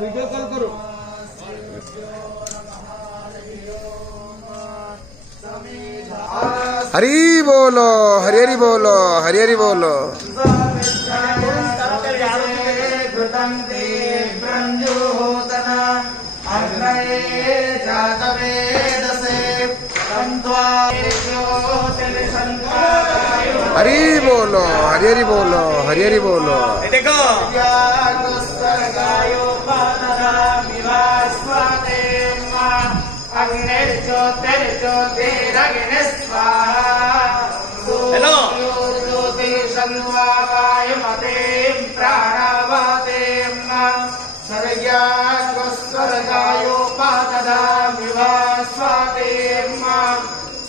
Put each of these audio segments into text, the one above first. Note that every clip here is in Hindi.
वीडियो कॉल करो। हरि बोलो, हरि हरि बोलो, हरि हरि बोलो। हरि बोलो, हरि हरि बोलो, हरि हरि बोलो। देखो हेलो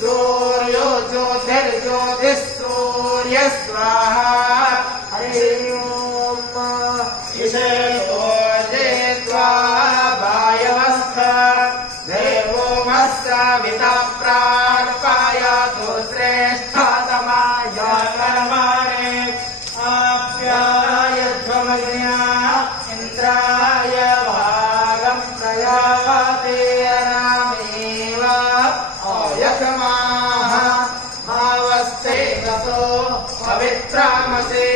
सूर्यो ज्योतिर्ज्योतिसूर्य स्वाहा। हरि ओम इसे पूजयित्वा वायवस्थ देवो मस्सविता प्रार्पयतु श्रेष्ठतमाय कर्मणे आप्यायध्वमग्न्या इन्द्राय भागं प्रयाते रामेव अयकमाः भावस्ते ततो पवित्रामसे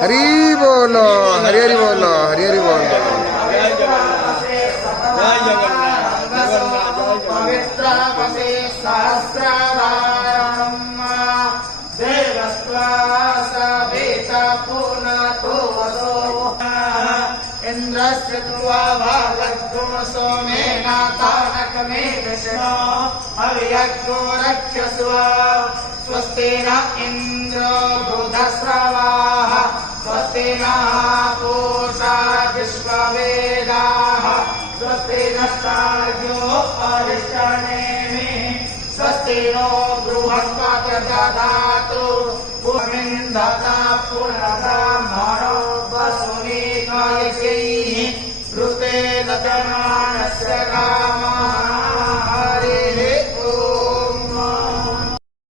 हरि बोलो, हरि हरि बोलो, हरि हरि बोलो। पवित्रामसे सहस्राधारणम् देवस्त्वा सवेता पुनतो वसो इन्द्रस्य त्वा भागद्धो सोमेन तानकमे विष्णो हव्यग्नो रक्षस्व स्वस्ति न इन्द्रो बुधस्रवाः स्वस्ति नः पूषा विश्ववेदाः स्वस्ति नस्तार्क्ष्यो अरिष्टनेमिः स्वस्ति नो बृहस्पतिर्दधातु भूमिन्दता पुनर्ब्रह्मणो वसुनीतयैः ऋते ददना